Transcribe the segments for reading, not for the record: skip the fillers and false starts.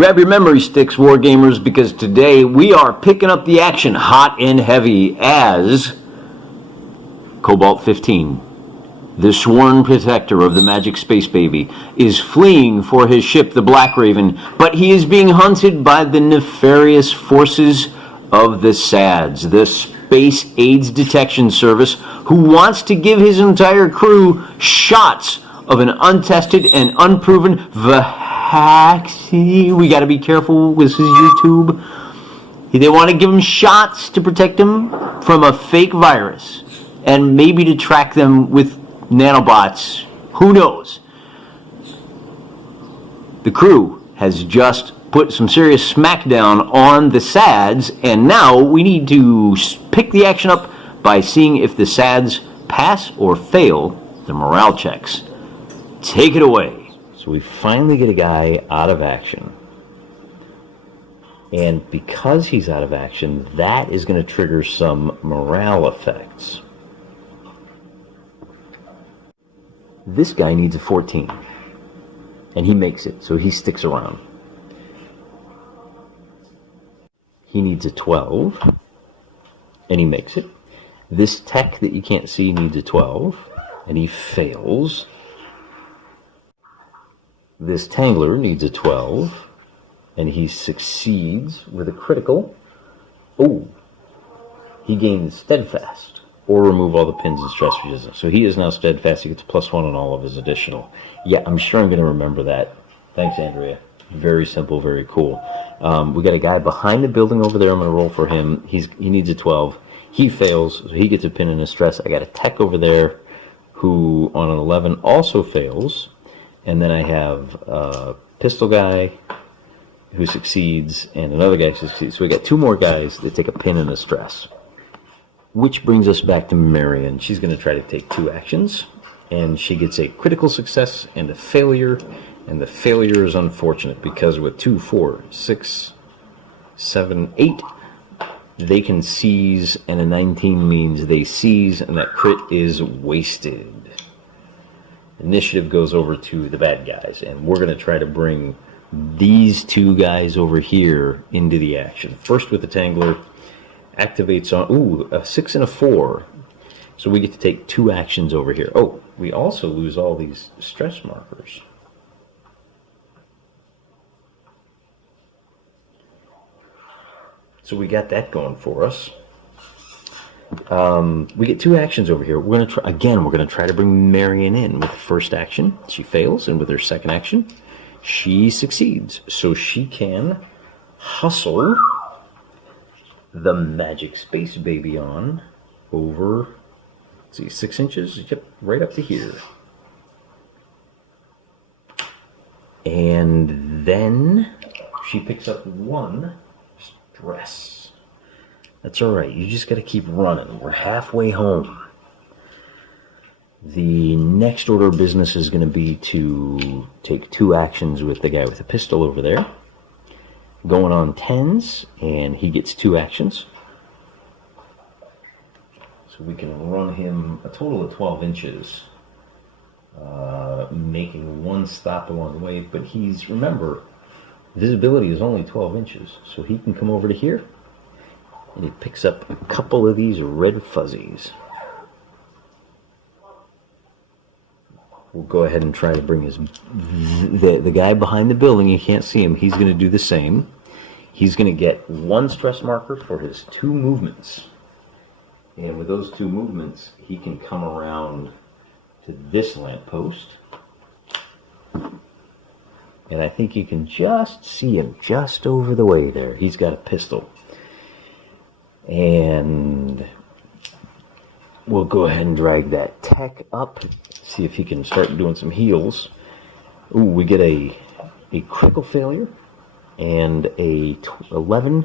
Grab your memory sticks, Wargamers, because today we are picking up the action hot and heavy as Cobalt 15, the sworn protector of the Magic Space Baby, is fleeing for his ship, the Blackraven, but he is being hunted by the nefarious forces of the SADS, the Space AIDS Detection Service, who wants to give his entire crew shots of an untested and unproven vaccine. We got to be careful. This is YouTube. They want to give him shots to protect him from a fake virus and maybe to track them with nanobots. Who knows? The crew has just put some serious smackdown on the SADS, and now we need to pick the action up by seeing if the SADS pass or fail the morale checks. Take it away. So we finally get a guy out of action. And because he's out of action, that is going to trigger some morale effects. This guy needs a 14. And he makes it, so he sticks around. He needs a 12. And he makes it. This tech that you can't see needs a 12. And he fails. This Tangler needs a 12, and he succeeds with a critical. Oh, he gains steadfast, or remove all the pins and stress resistance. So he is now steadfast. He gets a +1 on all of his additional. Yeah, I'm sure I'm going to remember that. Thanks, Andrea. Very simple, very cool. We got a guy behind the building over there. I'm going to roll for him. He needs a 12. He fails, so he gets a pin and a stress. I got a tech over there who, on an 11, also fails. And then I have a pistol guy who succeeds, and another guy who succeeds. So we got two more guys that take a pin and a stress. Which brings us back to Marion. She's going to try to take 2 actions, and she gets a critical success and a failure. And the failure is unfortunate because with 2, 4, 6, 7, 8, they can seize, and a 19 means they seize, and that crit is wasted. Initiative goes over to the bad guys, and we're going to try to bring these 2 guys over here into the action. First with the Tangler, activates on, a 6 and a 4. So we get to take 2 actions over here. Oh, we also lose all these stress markers. So we got that going for us. We get 2 actions over here. We're going to try again. We're going to try to bring Marion in with the first action. She fails, and with her second action, she succeeds. So she can hustle the Magic Space Baby on over. Let's see, 6 inches. Yep, right up to here. And then she picks up 1 stress. That's all right. You just got to keep running. We're halfway home. The next order of business is going to be to take 2 actions with the guy with the pistol over there. Going on 10s, and he gets 2 actions. So we can run him a total of 12 inches, making 1 stop along the way. But remember, visibility is only 12 inches, so he can come over to here. And he picks up a couple of these red fuzzies. We'll go ahead and try to bring the guy behind the building. You can't see him. He's going to do the same. He's going to get 1 stress marker for his 2 movements. And with those 2 movements, he can come around to this lamppost. And I think you can just see him just over the way there. He's got a pistol. And we'll go ahead and drag that tech up, see if he can start doing some heals. Ooh, we get a critical failure and a 11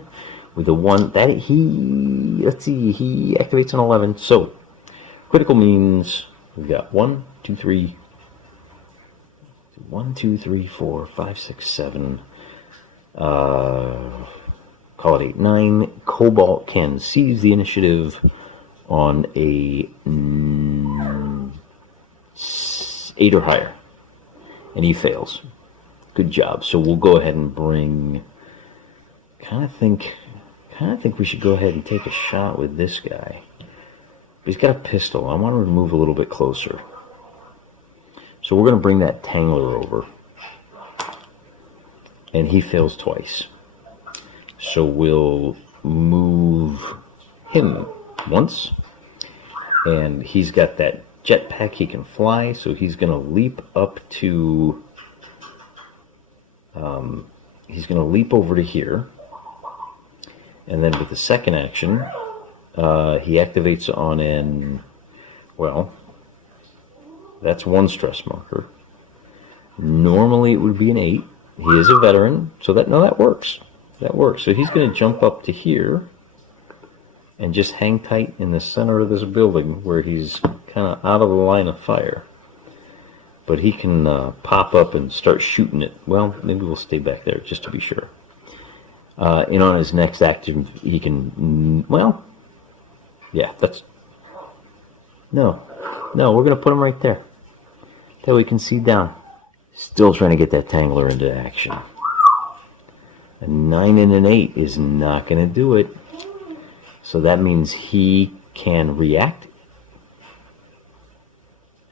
with a 1. That let's see, he activates an 11. So critical means we've got 1, 2, 3, 1, 2, 3, 4, 5, 6, 7. Call it 8, 9. Cobalt can seize the initiative on a 8 or higher, and he fails. Good job. So we'll go ahead and bring... Kind of think we should go ahead and take a shot with this guy. He's got a pistol. I want to move a little bit closer. So we're going to bring that Tangler over. And he fails twice. So we'll move him once. And he's got that jetpack, he can fly, so he's going to leap up to... he's going to leap over to here. And then with the second action, he activates on an... Well, that's one stress marker. Normally it would be an 8. He is a veteran, so that works. That works. So he's going to jump up to here and just hang tight in the center of this building where he's kind of out of the line of fire. But he can pop up and start shooting it. Well, maybe we'll stay back there just to be sure. And on his next action, he can... Well, yeah, that's... No, we're going to put him right there. That way we can see down. Still trying to get that Tangler into action. A 9 and an 8 is not going to do it. So that means he can react.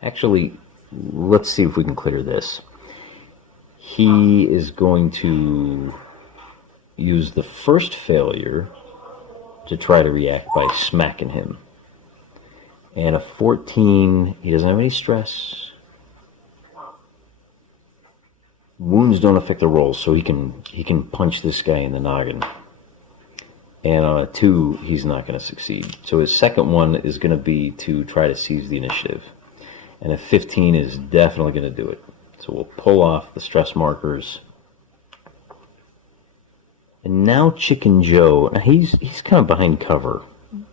Actually, let's see if we can clear this. He is going to use the first failure to try to react by smacking him. And a 14, he doesn't have any stress. Wounds don't affect the rolls, so he can punch this guy in the noggin. And on a 2, he's not going to succeed. So his second one is going to be to try to seize the initiative. And a 15 is definitely going to do it. So we'll pull off the stress markers. And now Chicken Joe, now he's kind of behind cover.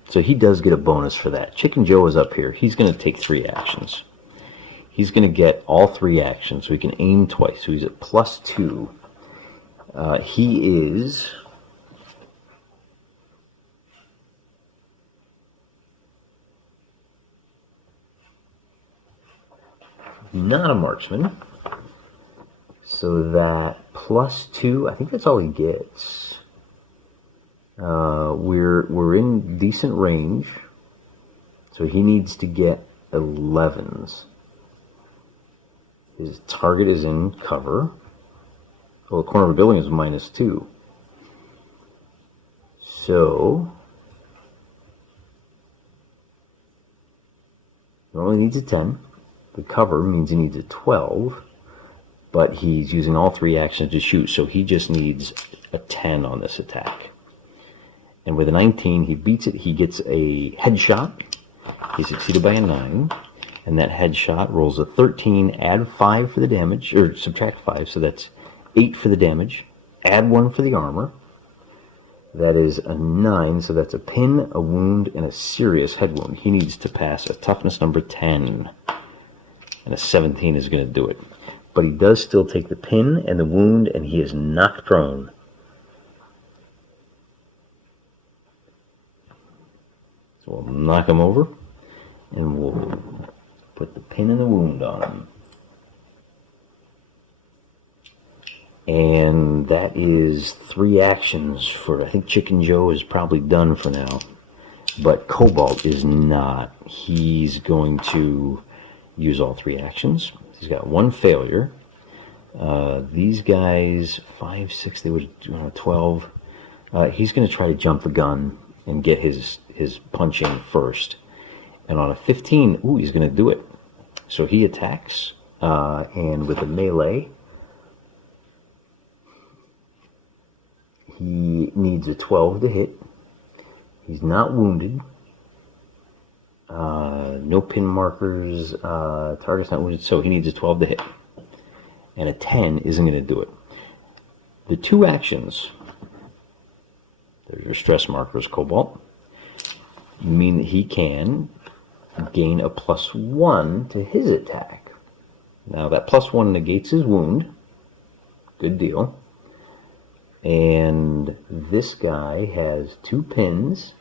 So he does get a bonus for that. Chicken Joe is up here. He's going to take 3 actions. He's going to get all 3 actions, so he can aim twice. So he's at +2. He is... not a marksman. So that +2, I think that's all he gets. We're in decent range. So he needs to get 11s. His target is in cover. Well, the corner of the building is -2. So he only needs a 10. The cover means he needs a 12, but he's using all 3 actions to shoot, so he just needs a 10 on this attack. And with a 19, he beats it. He gets a headshot. He succeeded by a 9. And that headshot rolls a 13, add 5 for the damage, or subtract 5, so that's 8 for the damage, add 1 for the armor. That is a 9, so that's a pin, a wound, and a serious head wound. He needs to pass a toughness number 10. And a 17 is going to do it. But he does still take the pin and the wound, and he is knocked prone. So we'll knock him over, and we'll put the pin and the wound on him. And that is 3 actions for, I think Chicken Joe is probably done for now. But Cobalt is not. He's going to use all 3 actions. He's got 1 failure. These guys, 5, 6, they would 12. He's going to try to jump the gun and get his punching first. And on a 15, ooh, he's going to do it. So he attacks, and with a melee, he needs a 12 to hit. He's not wounded. No pin markers, target's not wounded, so he needs a 12 to hit. And a 10 isn't going to do it. The 2 actions, there's your stress markers, Cobalt, mean that he can gain a +1 to his attack. Now that +1 negates his wound. Good deal. And this guy has 2 pins,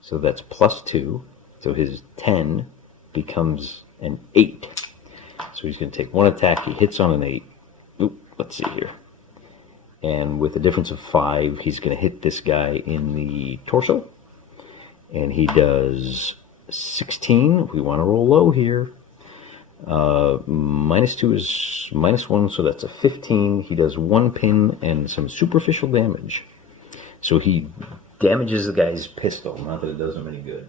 so that's +2. So his 10 becomes an 8. So he's going to take 1 attack. He hits on an 8. Oop. let's see here. And with a difference of 5, he's going to hit this guy in the torso. And he does 16. We want to roll low here. -2 is -1, so that's a 15. He does 1 pin and some superficial damage. So he damages the guy's pistol, not that it does him any good.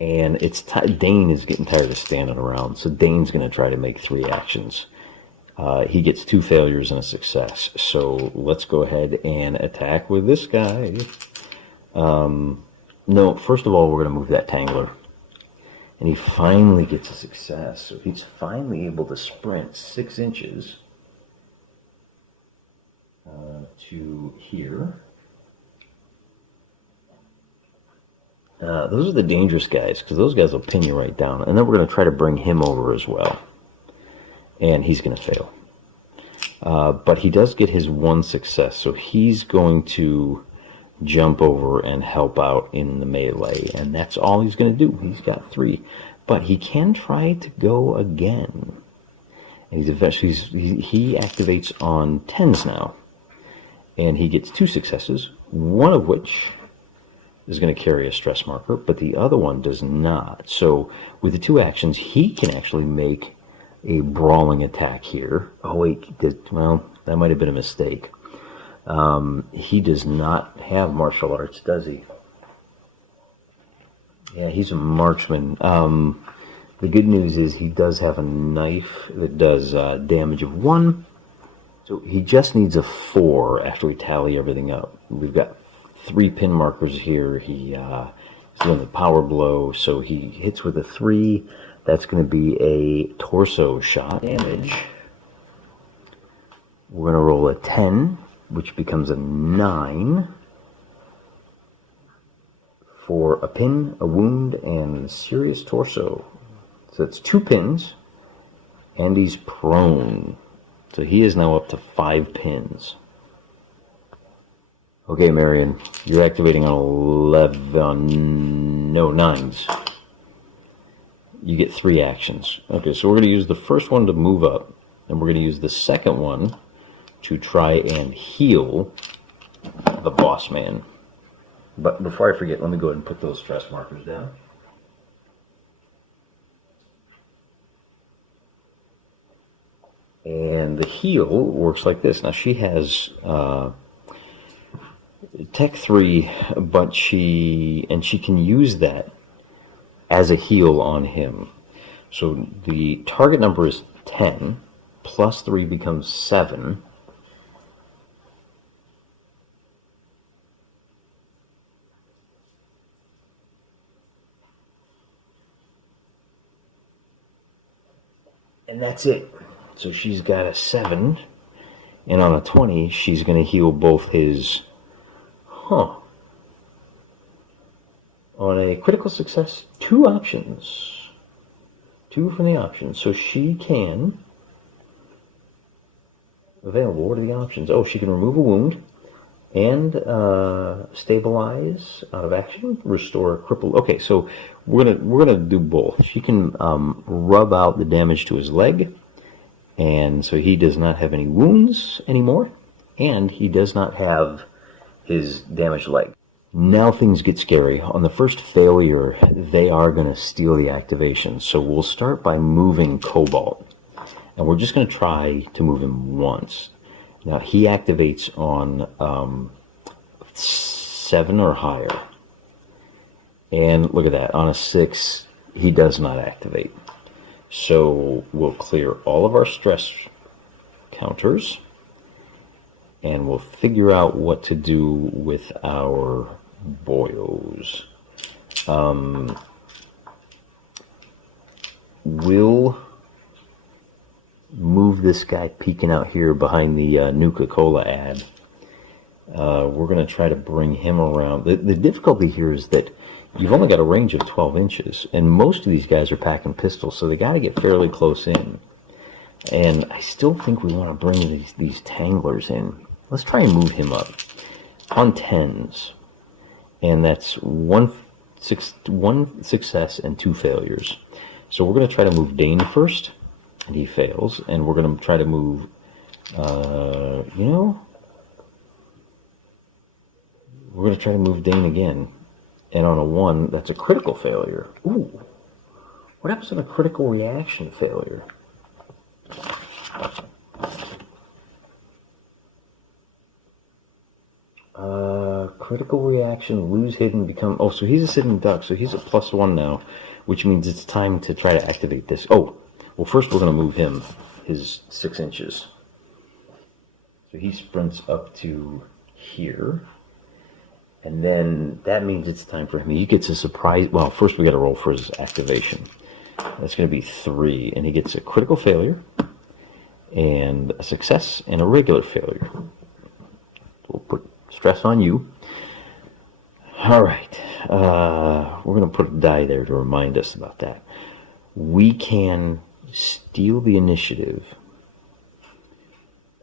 And it's Dane is getting tired of standing around, so Dane's going to try to make 3 actions. He gets 2 failures and a success. So let's go ahead and attack with this guy. No, first of all, we're going to move that Tangler. And he finally gets a success. So he's finally able to sprint 6 inches to here. Those are the dangerous guys, because those guys will pin you right down. And then we're going to try to bring him over as well. And he's going to fail. But he does get his 1 success, so he's going to jump over and help out in the melee. And that's all he's going to do. He's got 3. But he can try to go again. And he's eventually, he activates on 10s now. And he gets 2 successes, one of which is going to carry a stress marker, but the other one does not. So with the 2 actions, he can actually make a brawling attack here. Oh wait, well, that might have been a mistake. He does not have martial arts, does he? Yeah, he's a marksman. The good news is he does have a knife that does damage of 1. So he just needs a 4 after we tally everything up. We've got 3 pin markers here. He's doing the power blow, so he hits with a 3. That's going to be a torso shot damage. We're going to roll a 10, which becomes a 9 for a pin, a wound, and serious torso. So that's 2 pins, and he's prone. So he is now up to 5 pins. Okay, Marion, you're activating on 9s. You get 3 actions. Okay, so we're going to use the first one to move up, and we're going to use the second one to try and heal the boss man. But before I forget, let me go ahead and put those stress markers down. And the heal works like this. Now she has Tech 3, but she can use that as a heal on him. So the target number is 10, plus 3 becomes 7. And that's it. So she's got a 7, and on a 20, she's going to heal both his... On a critical success, 2 options. 2 from the options. So she can... Available, what are the options? Oh, she can remove a wound and stabilize out of action, restore a cripple. Okay, so we're gonna do both. She can rub out the damage to his leg, and so he does not have any wounds anymore, and he does not have his damaged leg. Now things get scary. On the first failure, they are going to steal the activation. So we'll start by moving Cobalt. And we're just going to try to move him once. Now he activates on 7 or higher. And look at that. On a 6, he does not activate. So we'll clear all of our stress counters. And we'll figure out what to do with our boyos. We'll move this guy peeking out here behind the Nuka-Cola ad. We're going to try to bring him around. The difficulty here is that you've only got a range of 12 inches, and most of these guys are packing pistols, so they got to get fairly close in. And I still think we want to bring these Tanglers in. Let's try and move him up on 10s. And that's 1 one success and 2 failures. So we're going to try to move Dane first, and he fails. And we're going to try to move, we're going to try to move Dane again. And on a 1, that's a critical failure. Ooh. What happens on a critical reaction failure? Critical reaction, lose hidden, become... Oh, so he's a sitting duck, so he's a +1 now, which means it's time to try to activate this. Oh, well, first we're going to move him, his 6 inches. So he sprints up to here, and then that means it's time for him. He gets a surprise... Well, first we got to roll for his activation. That's going to be 3, and he gets a critical failure, and a success, and a regular failure. We'll put stress on you. All right, we're going to put a die there to remind us about that. We can steal the initiative.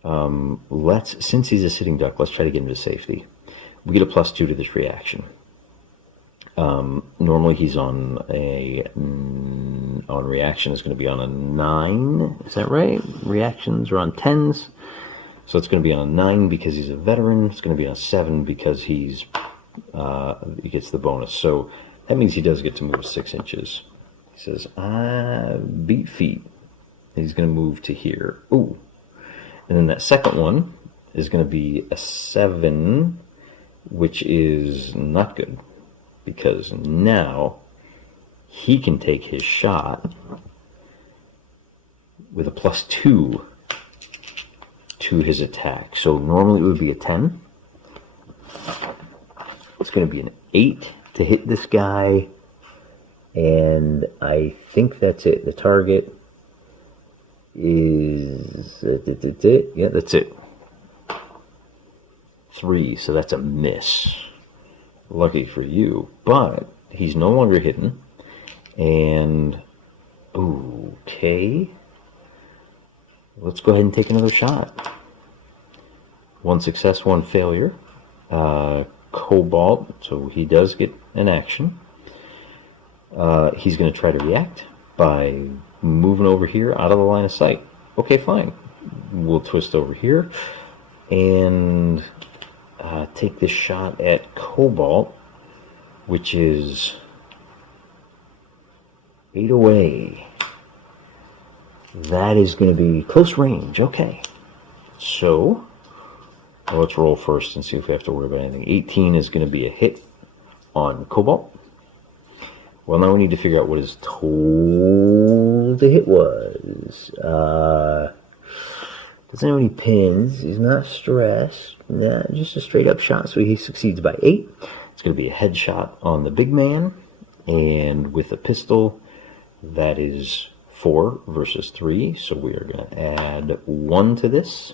Since he's a sitting duck, let's try to get him to safety. We get a +2 to this reaction. Normally he's on reaction is going to be on a 9. Is that right? Reactions are on 10s. So it's going to be on a 9 because he's a veteran. It's going to be on a 7 because he gets the bonus. So that means he does get to move 6 inches. He says, beat feet. He's going to move to here. Ooh. And then that second one is going to be a 7, which is not good. Because now he can take his shot with a +2 to his attack. So normally it would be a 10. It's going to be an 8 to hit this guy. And I think that's it. The target is... Yeah, that's it. 3, so that's a miss. Lucky for you. But he's no longer hidden. And... Okay. Let's go ahead and take another shot. 1 success, 1 failure. Cobalt, so he does get an action. He's going to try to react by moving over here out of the line of sight. Okay, fine. We'll twist over here and take this shot at Cobalt, which is 8 away. That is going to be close range. Okay. So, well, let's roll first and see if we have to worry about anything. 18 is going to be a hit on Cobalt. Well, now we need to figure out what his total to hit was. Doesn't have any pins. He's not stressed. Nah, just a straight up shot. So he succeeds by 8. It's going to be a headshot on the big man. And with a pistol, that is 4 versus 3. So we are going to add 1 to this.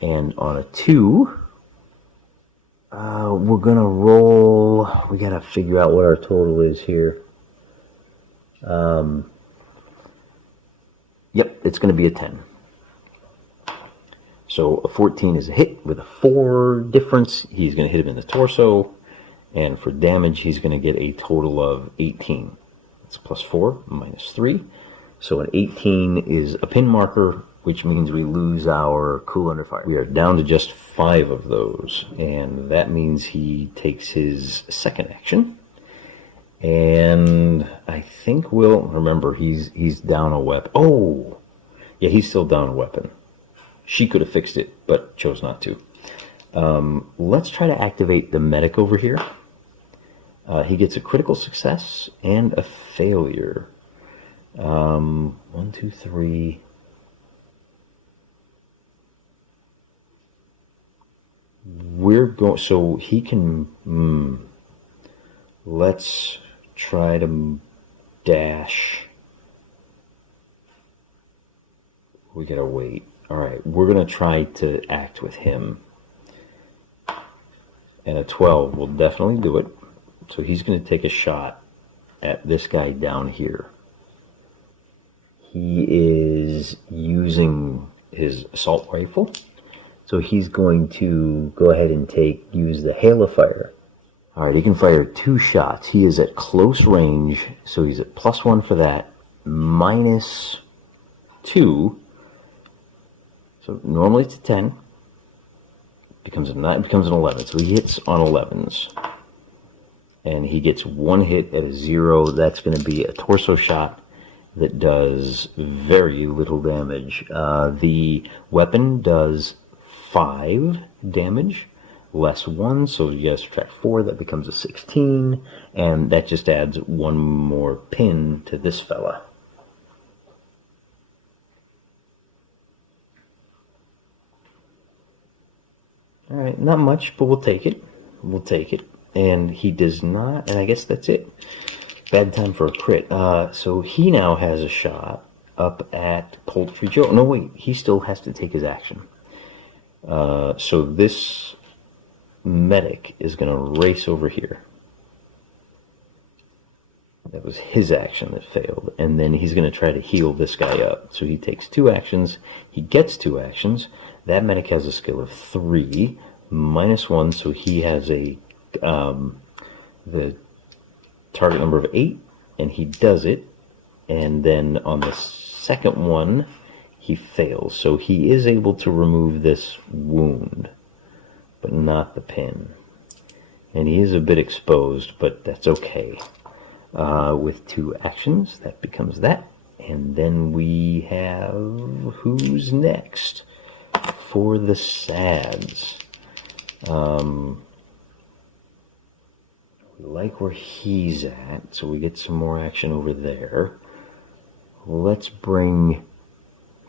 And on a 2, we're going to roll. We got to figure out what our total is here. Yep, it's going to be a 10. So a 14 is a hit with a 4 difference. He's going to hit him in the torso. And for damage, he's going to get a total of 18. It's +4 minus 3. So an 18 is a pin marker, which means we lose our cool under fire. We are down to just 5 of those, and that means he takes his second action. And I think we'll remember he's down a weapon. Oh, yeah, he's still down a weapon. She could have fixed it, but chose not to. Let's try to activate the medic over here. He gets a critical success and a failure. 1, 2, 3. We're going, so he can, let's try to dash. We gotta wait. All right, we're gonna try to act with him. And a 12 will definitely do it. So he's gonna take a shot at this guy down here. He is using his assault rifle. So he's going to go ahead and use the hail of fire. All right, he can fire 2 shots. He is at close range, so he's at +1 for that, -2. So normally it's a 10. Becomes a 9, becomes an 11. So he hits on 11s. And he gets 1 hit at a 0. That's going to be a torso shot that does very little damage. The weapon does 5 damage, less 1, so you guys subtract 4, that becomes a 16, and that just adds 1 more pin to this fella. Alright, not much, but we'll take it. We'll take it. And he does not, and I guess that's it. Bad time for a crit. So he now has a shot up at Poultry Joe. No, wait, he still has to take his action. So this medic is going to race over here. That was his action that failed. And then he's going to try to heal this guy up. So he takes 2 actions. He gets 2 actions. That medic has a skill of 3, -1, so he has a the target number of 8, and he does it. And then on the second one, he fails. So he is able to remove this wound, but not the pin. And he is a bit exposed, but that's okay. With 2 actions, that becomes that. And then we have, who's next for the SADS? We like where he's at, so we get some more action over there. Let's bring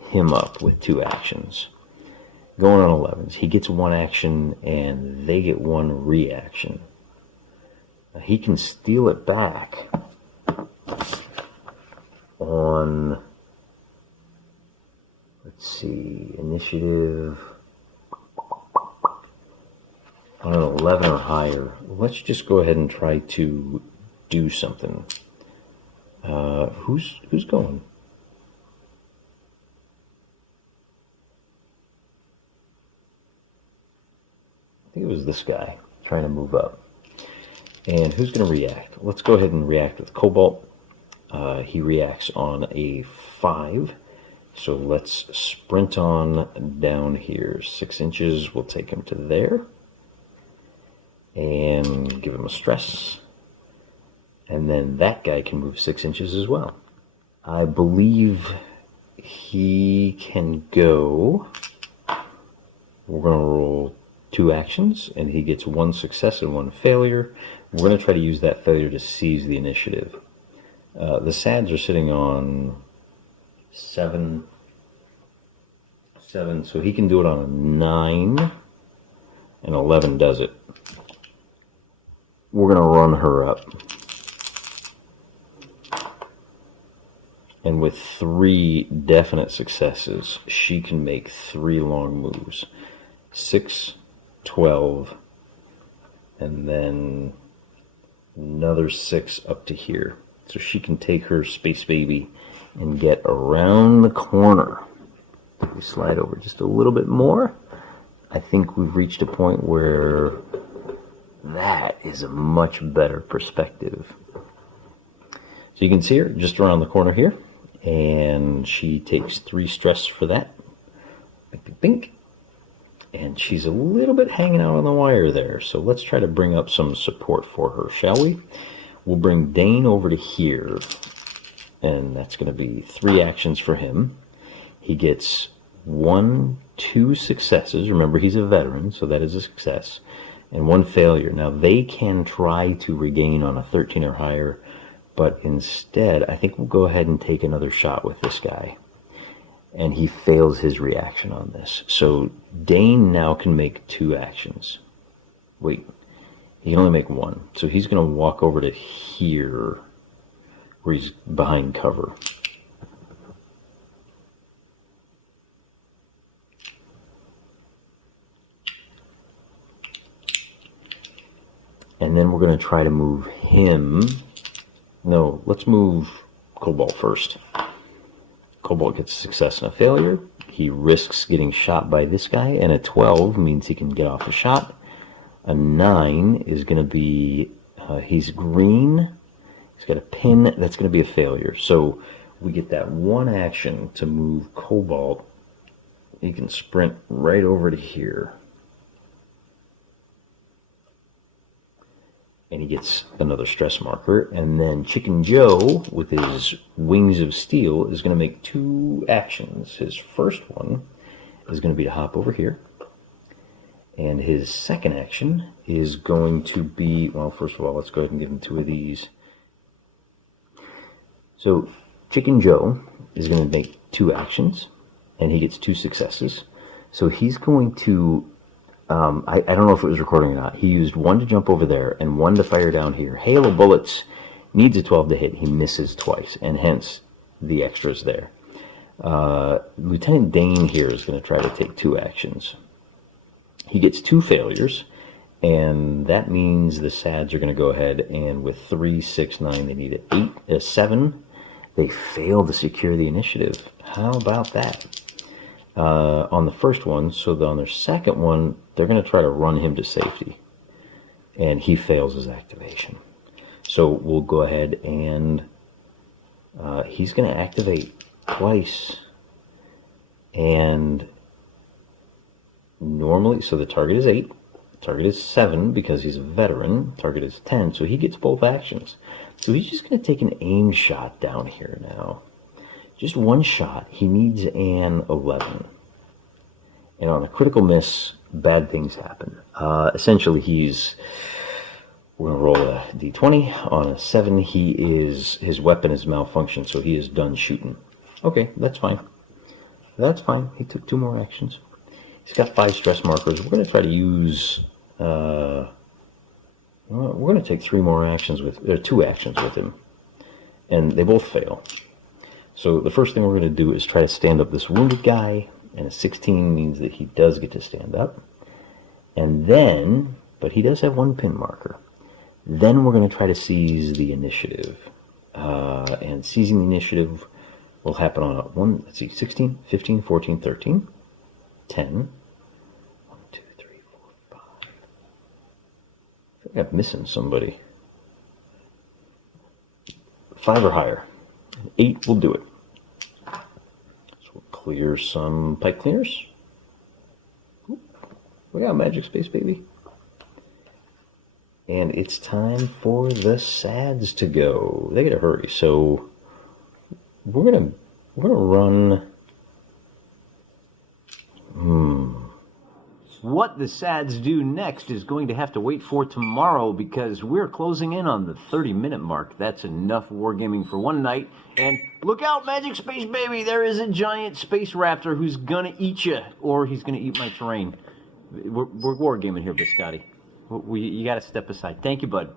him up with 2 actions. Going on 11s, he gets 1 action and they get 1 reaction. He can steal it back on, let's see, initiative on an 11 or higher. Let's just go ahead and try to do something. Who's going? I think it was this guy trying to move up. And who's going to react? Let's go ahead and react with Cobalt. He reacts on a 5. So let's sprint on down here. 6 inches, we'll take him to there. And give him a stress. And then that guy can move 6 inches as well. I believe he can go. We're going to roll 2 actions, and he gets 1 success and 1 failure. We're going to try to use that failure to seize the initiative. The SADS are sitting on 7, so he can do it on a 9, and 11 does it. We're going to run her up. And with 3 definite successes, she can make 3 long moves. 6, 12, and then another 6 up to here. So she can take her Space Baby and get around the corner. If we slide over just a little bit more, I think we've reached a point where that is a much better perspective. So you can see her just around the corner here, and she takes 3 stress for that. Bink, bink, bink. And she's a little bit hanging out on the wire there, so let's try to bring up some support for her, shall we? We'll bring Dane over to here, and that's going to be 3 actions for him. He gets 1, 2 successes. Remember, he's a veteran, so that is a success, and 1 failure. Now, they can try to regain on a 13 or higher, but instead, I think we'll go ahead and take another shot with this guy. And he fails his reaction on this. So Dane now can make 2 actions. Wait, he can only make 1. So he's going to walk over to here, where he's behind cover. And then we're going to try to move him. No, let's move Cobalt first. Cobalt gets a success and a failure. He risks getting shot by this guy, and a 12 means he can get off a shot. A 9 is going to be, he's green. He's got a pin. That's going to be a failure. So we get that one action to move Cobalt. He can sprint right over to here. And he gets another stress marker. And then Chicken Joe, with his Wings of Steel, is going to make 2 actions. His first one is going to be to hop over here. And his second action is going to be, well, first of all, let's go ahead and give him 2 of these. So Chicken Joe is going to make 2 actions, and he gets 2 successes. So he's going to, I don't know if it was recording or not, he used 1 to jump over there and 1 to fire down here. Hail of bullets, needs a 12 to hit. He misses twice, and hence the extras there. Lieutenant Dane here is going to try to take 2 actions. He gets 2 failures, and that means the SADS are going to go ahead and with 3, 6, 9, they need a 7. They fail to secure the initiative. How about that? On the first one, so on their second one, they're going to try to run him to safety, and he fails his activation. So we'll go ahead and he's going to activate twice, and normally, so the target is 8, target is 7 because he's a veteran, target is 10, so he gets both actions. So he's just going to take an aim shot down here now. Just 1 shot. He needs an 11. And on a critical miss, bad things happen. Essentially, we're going to roll a d20. On a 7, his weapon is malfunctioned, so he is done shooting. Okay, that's fine. That's fine. He took 2 more actions. He's got 5 stress markers. We're going to try to use, we're going to take 3 more actions or 2 actions with him. And they both fail. So the first thing we're going to do is try to stand up this wounded guy. And a 16 means that he does get to stand up. And then, but he does have 1 pin marker. Then we're going to try to seize the initiative. And seizing the initiative will happen on 16, 15, 14, 13. 10. 1, 2, 3, 4, 5. I think I'm missing somebody. 5 or higher. 8 will do it. So we'll clear some pipe cleaners. Ooh, we got magic space, baby. And it's time for the SADS to go. They gotta hurry. So we're gonna run. What the SADS do next is going to have to wait for tomorrow, because we're closing in on the 30-minute mark. That's enough wargaming for one night. And look out, Magic Space Baby! There is a giant space raptor who's gonna eat you, or he's gonna eat my terrain. We're wargaming here, Biscotti. You gotta step aside. Thank you, bud.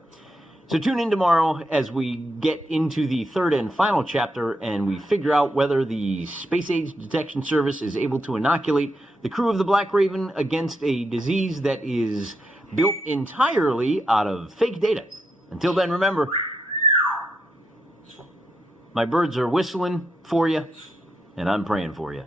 So tune in tomorrow as we get into the 3rd and final chapter, and we figure out whether the Space Age Detection Service is able to inoculate the crew of the Blackraven against a disease that is built entirely out of fake data. Until then, remember, my birds are whistling for you, and I'm praying for you.